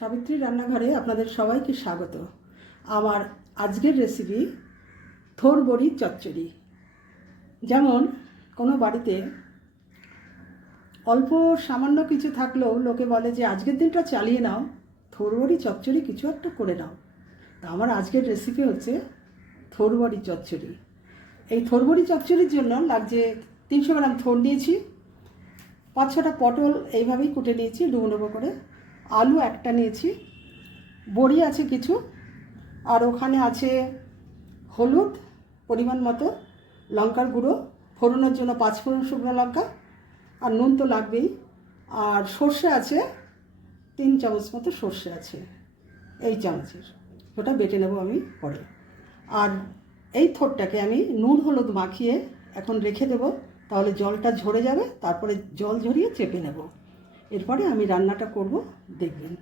সাবিত্রী রান্নাঘরে আপনাদের সবাইকে স্বাগত। আমার আজকের রেসিপি থোর বড়ি চচ্চড়ি। যেমন, কোনো বাড়িতে অল্প সামান্য কিছু থাকলেও লোকে বলে যে, আজকের দিনটা চালিয়ে নাও, থোর বড়ি চচ্চড়ি কিছু একটা করে নাও। তা আমার আজকের রেসিপি হচ্ছে থোর বড়ি চচ্চড়ি। এই থোর বড়ি চচ্চড়ির জন্য লাগছে তিনশো গ্রাম থোর নিয়েছি, পাঁচ ছটা পটল এইভাবেই কুটে নিয়েছি, ডুবো ডুবো করে। আলু একটা নিয়েছি, বড়ি আছে কিছু, আর ওখানে আছে হলুদ পরিমাণ মতো, লঙ্কার গুঁড়ো, ফোড়নের জন্য পাঁচ ফোড়ন শুকনো লঙ্কা, আর নুন তো লাগবেই, আর সর্ষে আছে, তিন চামচ মতো সর্ষে আছে, এই চামচের, ওটা বেটে নেব আমি পরে। আর এই থোরটাকে আমি নুন হলুদ মাখিয়ে এখন রেখে দেবো, তাহলে জলটা ঝরে যাবে, তারপরে জল ঝরিয়ে চেপে নেব। এরপরে আমি রান্নাটা করব, দেখবেন।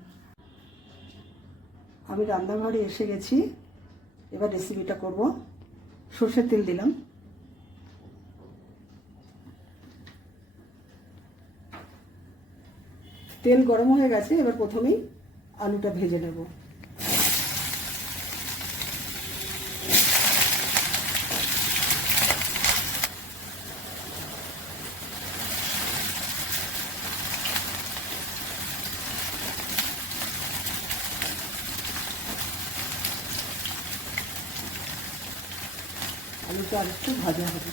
আমি রান্নাঘরে এসে গেছি, এবার রেসিপিটা করব। সর্ষের তেল দিলাম। তেল গরম হয়ে গেছে, এবার প্রথমেই আলুটা ভেজে নেব। আলুটা আর একটু ভাজা হবে।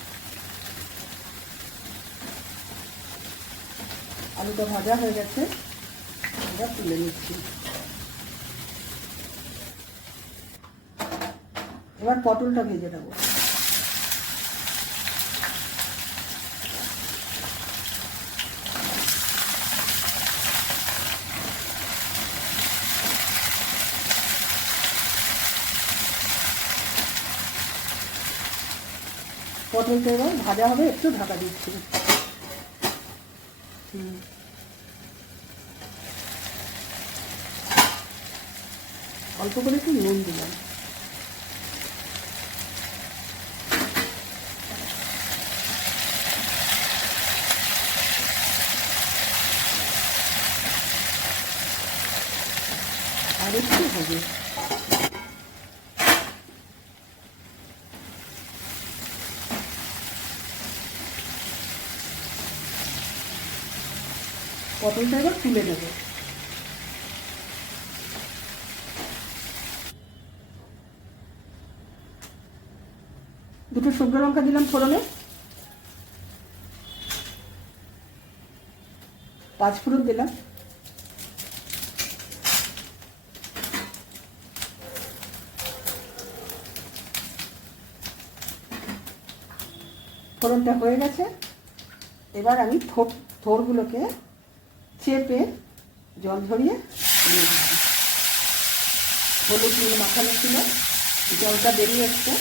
আলুটা ভাজা হয়ে গেছে, আমরা তুলে নিচ্ছি। এবার পটলটা ভেজে নেব। পটলটা এবার ভাজা হবে, একটু ঢাকা দিচ্ছি। অল্প করে একটু নুন দিলাম। আর একটু হবে। পটলটা এবার তুলে নেব। দুটো শুকনো লঙ্কা দিলাম ফোড়নে। পাঁচ ফোড়ন দিলাম। ফোড়নটা হয়ে গেছে। এবার আমি থোপ থোরগুলোকে চেপে জল দিলাম হলুদ নুন মাখানো ছিল জলটা বেরিয়ে এসছে।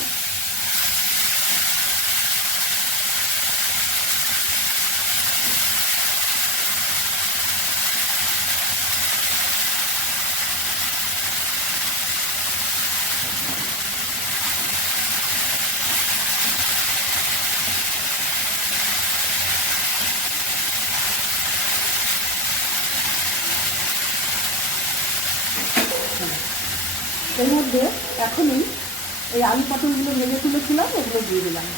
এর মধ্যে এখনই এই আলু পটলগুলো ভেজে তুলেছিলাম ওগুলো দিয়ে দিলাম।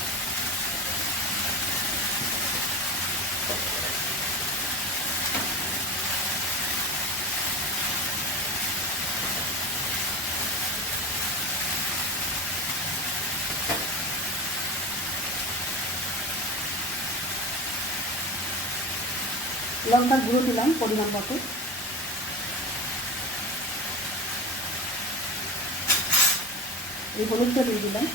লঙ্কার গুঁড়ো দিলাম, পরিমাণ মতো। এই হলুদটা দিয়ে দিলাম।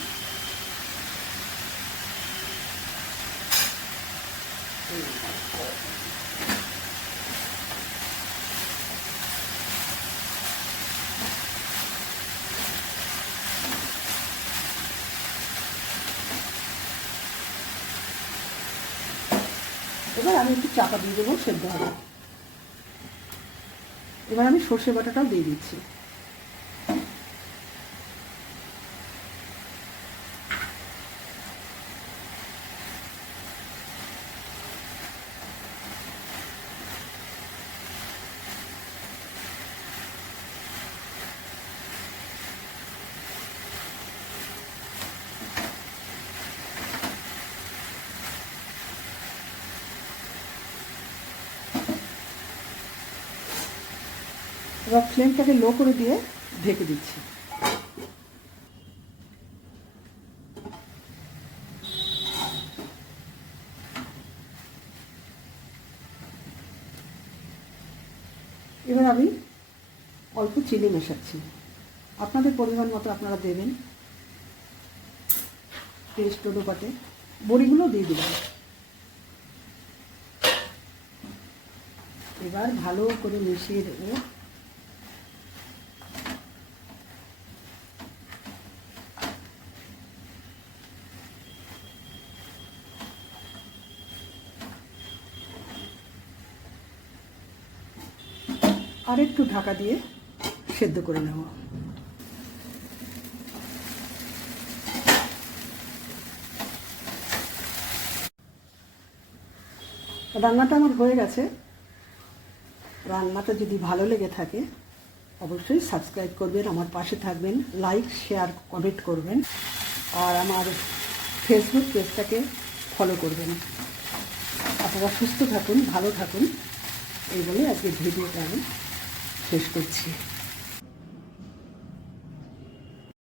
এবার আমি একটু চাপা দিয়ে দেবো, সেদ্ধ হবে। এবার আমি সর্ষে বাটাটাও দিয়ে দিচ্ছি। এবার ফ্লেমটাকে লো করে দিয়ে ঢেকে দিচ্ছি। এবার আমি অল্প চিনি মেশাচ্ছি। আপনাদের পরিমাণ মতো আপনারা দেবেন। টেস্ট অনুপাতে। বড়িগুলো দিয়ে দেবেন এবার ভালো করে মিশিয়ে দেবো। আর একটু ঢাকা দিয়ে সেদ্ধ করে নেব। রান্নাটা আমার হয়ে গেছে। রান্নাটা যদি ভালো লেগে থাকে, অবশ্যই সাবস্ক্রাইব করবেন, আমার পাশে থাকবেন, লাইক, শেয়ার, কমেন্ট করবেন, আর আমার ফেসবুক পেজটাকে ফলো করবেন। আপনারা সুস্থ থাকুন, ভালো থাকুন। এই বলে আজকে ভিডিওটা আমি শেষ করছি।